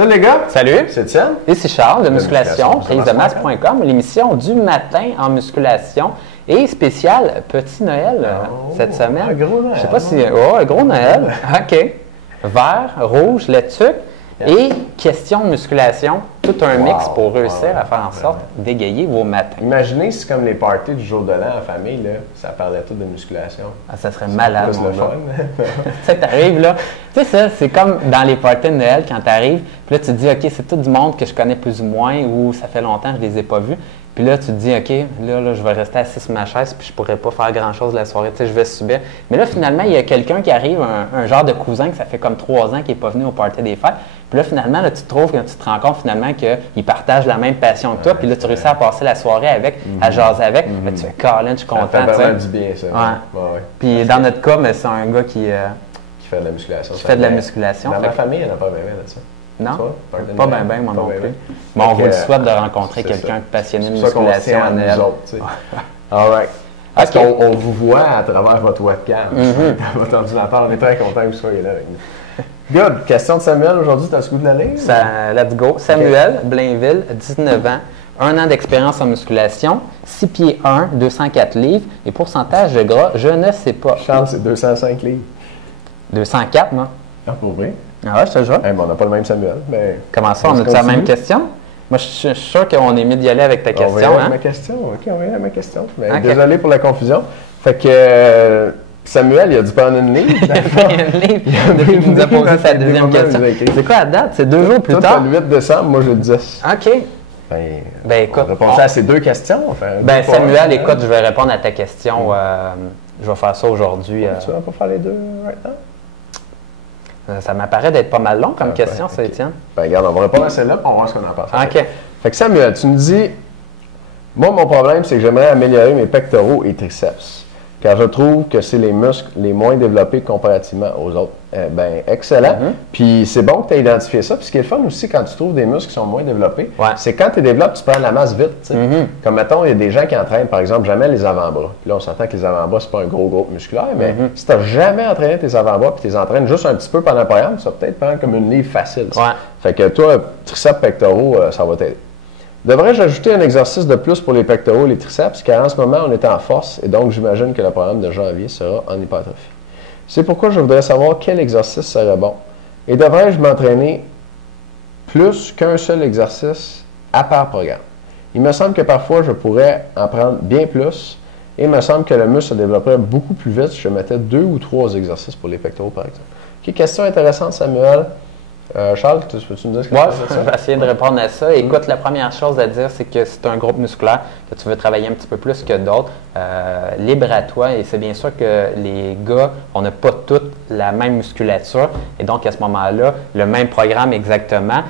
Salut les gars! Salut! C'est Étienne. Ici Charles de Musculation, prisemasse.com. l'émission du matin en musculation et spécial Petit Noël cette semaine. Un gros Noël. Je sais pas si... Oh, un gros Noël. OK. Vert, rouge, laitue et question de musculation. Tout un mix pour réussir à faire en sorte d'égayer vos matins. Imaginez si comme les parties du jour de l'an en famille, là, ça parlait tout de musculation. Ah, ça serait malade, C'est mon le gars. fun. Tu sais, t'arrives là, tu sais ça, c'est comme dans les parties de Noël quand t'arrives, puis là tu te dis, OK, c'est tout du monde que je connais plus ou moins ou ça fait longtemps que je les ai pas vus. Puis là, tu te dis, OK, là, je vais rester assis sur ma chaise puis je pourrais pas faire grand-chose la soirée, tu sais, je vais subir. Mais là, finalement, il y a quelqu'un qui arrive, un genre de cousin que ça fait comme 3 ans qui n'est pas venu au party des fêtes. Puis là, finalement, là, tu te trouves, quand tu te rends compte finalement qu'il partage la même passion que toi, puis là, tu réussis à passer la soirée avec, à jaser avec. Là, tu fais, Colin, je suis content. Ça fait tu sais. vraiment du bien, ça. Ouais. Puis dans notre cas, mais c'est un gars qui fait de la musculation. fait de la musculation. Dans ma famille, il n'y en a pas bien de ça. Non? Toi, Pas bien, moi non plus. bien. Mais on vous le souhaite de rencontrer quelqu'un de passionné de musculation à Noël. All right. Parce OK. qu'on vous voit à travers votre webcam. Dans votre ordinateur. On est très content que vous soyez là avec nous. Good. Question de Samuel aujourd'hui. T'as ce goût de la lire? Let's go. Samuel Blainville, 19 ans, 1 an d'expérience en musculation, 6 pieds 1, 204 livres et pourcentage de gras, je ne sais pas. Charles, c'est 205 livres. 204, moi. Ah, pour vrai? Ah ouais, je te jure. On n'a pas le même Samuel. Mais Comment ça, on a-tu la même question? Moi, je suis sûr qu'on est mieux d'y aller avec ta question. On va y aller avec hein? ma question. OK, on va y aller avec ma question. Mais OK. Désolé pour la confusion. Fait que Samuel, il a dû prendre une livre. Depuis qu'il nous a posé sa deuxième question. C'est quoi la date? C'est 2 jours plus Toi, tard? le 8 décembre, moi, je le 10. OK. Ben, écoute, on répond à ces 2 questions. Ben, Samuel, écoute, je vais répondre à ta question. Je vais faire ça aujourd'hui. Tu vas pas faire les 2 maintenant? Ça m'apparaît d'être pas mal long comme question, ça, Étienne. Ben, regarde, on va répondre à celle-là, puis on va voir ce qu'on en pense. OK. Fait que Samuel, tu me dis, moi, mon problème, c'est que j'aimerais améliorer mes pectoraux et triceps, car je trouve que c'est les muscles les moins développés comparativement aux autres. Ben, excellent. Puis c'est bon que tu aies identifié ça. Puis ce qui est le fun aussi, quand tu trouves des muscles qui sont moins développés, c'est quand tu développes, tu prends la masse vite. Tu sais. Comme mettons, il y a des gens qui entraînent, par exemple, jamais les avant-bras. Puis là, on s'entend que les avant-bras, c'est pas un gros groupe musculaire, mais si tu n'as jamais entraîné tes avant-bras, puis tu les entraînes juste un petit peu pendant le programme, ça va peut-être prendre comme une livre facile. Fait que toi, triceps, pectoraux, ça va t'aider. Devrais-je ajouter un exercice de plus pour les pectoraux et les triceps, car en ce moment, on est en force et donc j'imagine que le programme de janvier sera en hypertrophie. C'est pourquoi je voudrais savoir quel exercice serait bon. Et devrais-je m'entraîner plus qu'un seul exercice à part programme? Il me semble que parfois, je pourrais en prendre bien plus et il me semble que le muscle se développerait beaucoup plus vite si je mettais 2 ou 3 exercices pour les pectoraux, par exemple. OK, question intéressante, Samuel. Charles, peux-tu me dire ce que tu penses de ça? Je vais essayer de répondre à ça. Écoute, la première chose à dire, c'est que c'est un groupe musculaire que tu veux travailler un petit peu plus que d'autres. Libre à toi. Et c'est bien sûr que les gars, on n'a pas toute la même musculature. Et donc, à ce moment-là, le même programme exactement.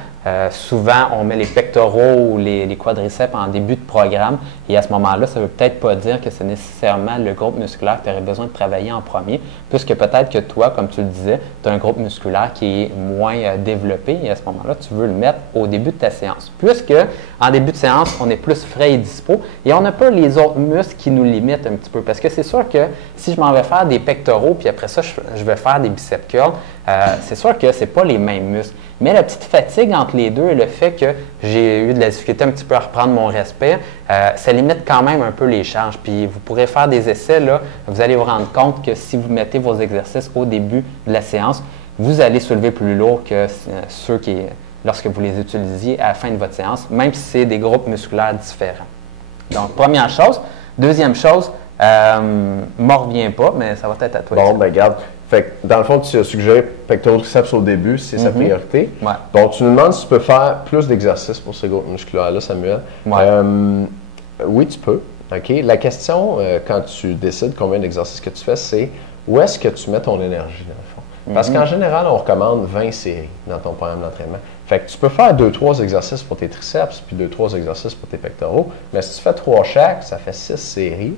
Souvent, on met les pectoraux ou les quadriceps en début de programme. Et à ce moment-là, ça ne veut peut-être pas dire que c'est nécessairement le groupe musculaire que tu aurais besoin de travailler en premier, puisque peut-être que toi, comme tu le disais, tu as un groupe musculaire qui est moins développé. Et à ce moment-là, tu veux le mettre au début de ta séance. Puisque en début de séance, on est plus frais et dispo et on n'a pas les autres muscles qui nous limitent un petit peu. Parce que c'est sûr que si je m'en vais faire des pectoraux, puis après ça, je vais faire des biceps curls, c'est sûr que ce n'est pas les mêmes muscles. Mais la petite fatigue entre les deux et le fait que j'ai eu de la difficulté un petit peu à reprendre mon respect, ça limite quand même un peu les charges. Puis vous pourrez faire des essais, là, vous allez vous rendre compte que si vous mettez vos exercices au début de la séance, vous allez soulever plus lourd que ceux lorsque vous les utilisiez à la fin de votre séance, même si c'est des groupes musculaires différents. Donc, première chose. Deuxième chose, m'en reviens pas, mais ça va être à toi. Bon, ben garde. Fait que, dans le fond, tu as suggéré pectoraux triceps au début, c'est sa priorité. Ouais. Donc, tu nous demandes si tu peux faire plus d'exercices pour ce groupe musculaire-là, Samuel. Ouais. Oui, tu peux. OK. La question, quand tu décides combien d'exercices que tu fais, c'est où est-ce que tu mets ton énergie, dans le fond? Parce qu'en général, on recommande 20 séries dans ton programme d'entraînement. Fait que tu peux faire 2-3 exercices pour tes triceps, puis 2-3 exercices pour tes pectoraux. Mais si tu fais 3 chaque, ça fait 6 séries.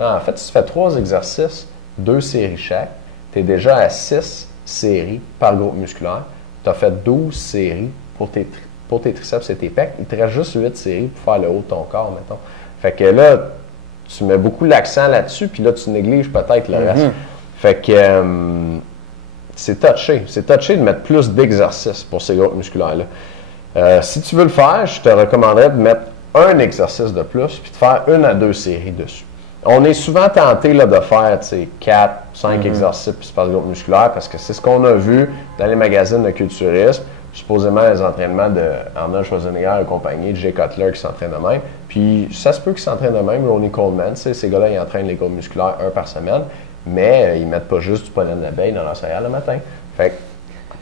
Non, en fait, si tu fais 3 exercices, 2 séries chaque, tu es déjà à 6 séries par groupe musculaire. Tu as fait 12 séries pour tes triceps et tes pecs. Il te reste juste 8 séries pour faire le haut de ton corps, mettons. Fait que là, tu mets beaucoup l'accent là-dessus, puis là, tu négliges peut-être le reste. Fait que c'est touché. C'est touché de mettre plus d'exercices pour ces groupes musculaires-là. Si tu veux le faire, je te recommanderais de mettre un exercice de plus puis de faire 1 à 2 séries dessus. On est souvent tenté là, de faire 4, 5 exercices par groupe musculaire parce que c'est ce qu'on a vu dans les magazines de culturisme. Supposément les entraînements de Arnold Schwarzenegger et compagnie, de Jay Cutler qui s'entraînent de même. Puis ça se peut qu'ils s'entraînent de même, Ronnie Coleman, ces gars-là, ils entraînent les groupes musculaires 1 par semaine, mais ils ne mettent pas juste du pollen d'abeille dans leur céréale le matin.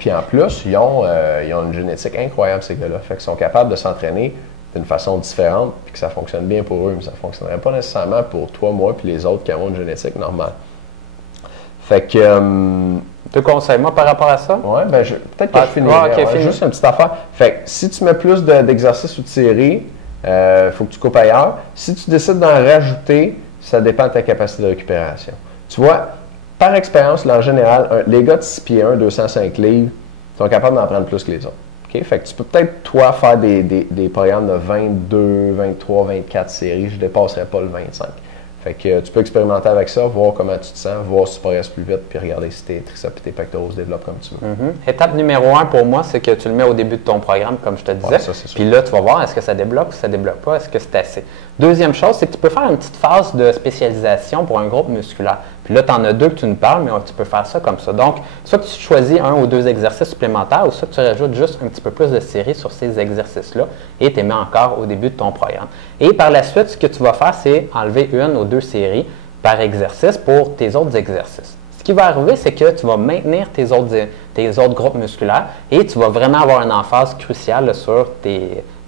Puis en plus, ils ont une génétique incroyable, ces gars-là. Fait qu'ils sont capables de s'entraîner d'une façon différente, puis que ça fonctionne bien pour eux, mais ça ne fonctionnerait pas nécessairement pour toi, moi, puis les autres qui ont une génétique normale. Fait que... Tu conseilles, moi, par rapport à ça? Oui, ben peut-être que je finirai. Juste une petite affaire. Fait que si tu mets plus d'exercices ou de séries, il faut que tu coupes ailleurs. Si tu décides d'en rajouter, ça dépend de ta capacité de récupération. Tu vois, par expérience, là, en général, les gars de 6 pieds 1, 205 livres, sont capables d'en prendre plus que les autres. Okay? Fait que tu peux peut-être, toi, faire des programmes de 22, 23, 24 séries. Je ne dépasserai pas le 25. Fait que tu peux expérimenter avec ça, voir comment tu te sens, voir si tu progresses plus vite, puis regarder si tes triceps et tes pectoraux se développent comme tu veux. Étape numéro 1 pour moi, c'est que tu le mets au début de ton programme, comme je te disais. Ça, puis là, tu vas voir, est-ce que ça débloque ou ça ne débloque pas, est-ce que c'est assez. Deuxième chose, c'est que tu peux faire une petite phase de spécialisation pour un groupe musculaire. Puis là, tu en as 2 que tu nous parles, mais tu peux faire ça comme ça. Donc, soit que tu choisis 1 ou 2 exercices supplémentaires, ou soit que tu rajoutes juste un petit peu plus de séries sur ces exercices-là et tu les mets encore au début de ton programme. Et par la suite, ce que tu vas faire, c'est enlever 1 ou 2 séries par exercice pour tes autres exercices. Ce qui va arriver, c'est que tu vas maintenir tes autres groupes musculaires et tu vas vraiment avoir une emphase cruciale sur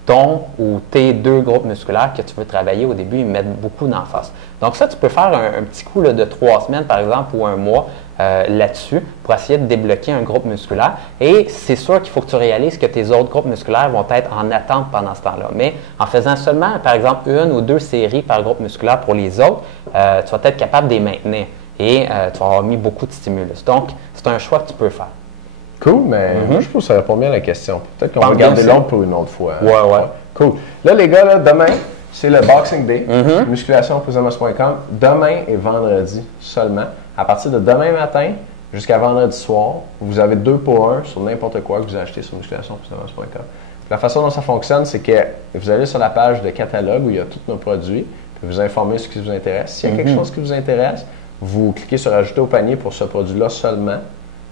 ton ou tes 2 groupes musculaires que tu veux travailler au début et mettre beaucoup d'emphase. Donc ça, tu peux faire un petit coup là, de 3 semaines, par exemple, ou un mois là-dessus pour essayer de débloquer un groupe musculaire. Et c'est sûr qu'il faut que tu réalises que tes autres groupes musculaires vont être en attente pendant ce temps-là. Mais en faisant seulement, par exemple, 1 ou 2 séries par groupe musculaire pour les autres, tu vas être capable de les maintenir et tu vas avoir mis beaucoup de stimulus. Donc, c'est un choix que tu peux faire. Cool, mais moi, je trouve que ça répond bien à la question. Peut-être qu'on va garder l'autre pour une autre fois. Hein? Ouais. Cool. Là, les gars, demain, c'est le Boxing Day. Musculation.com. Demain et vendredi seulement. À partir de demain matin jusqu'à vendredi soir, vous avez 2 pour 1 sur n'importe quoi que vous achetez sur musculation.com. La façon dont ça fonctionne, c'est que vous allez sur la page de catalogue où il y a tous nos produits, puis vous informez ce qui vous intéresse. S'il y a quelque chose qui vous intéresse, vous cliquez sur « Ajouter au panier » pour ce produit-là seulement.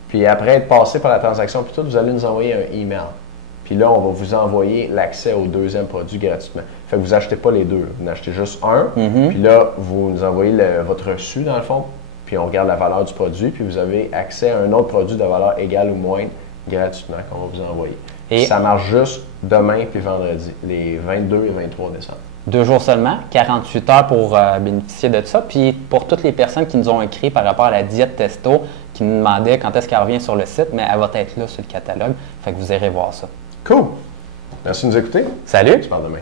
Puis après être passé par la transaction, puis tout, vous allez nous envoyer un email. Puis là, on va vous envoyer l'accès au 2e produit gratuitement. Fait que vous n'achetez pas les 2, vous en achetez juste un. Puis là, vous nous envoyez votre reçu, dans le fond. Puis on regarde la valeur du produit. Puis vous avez accès à un autre produit de valeur égale ou moindre gratuitement qu'on va vous envoyer. Et ça marche juste demain puis vendredi, les 22 et 23 décembre. 2 jours seulement, 48 heures pour bénéficier de ça. Puis pour toutes les personnes qui nous ont écrit par rapport à la diète testo, qui nous demandaient quand est-ce qu'elle revient sur le site, mais elle va être là sur le catalogue. Fait que vous irez voir ça. Cool. Merci de nous écouter. Salut. On se parle demain.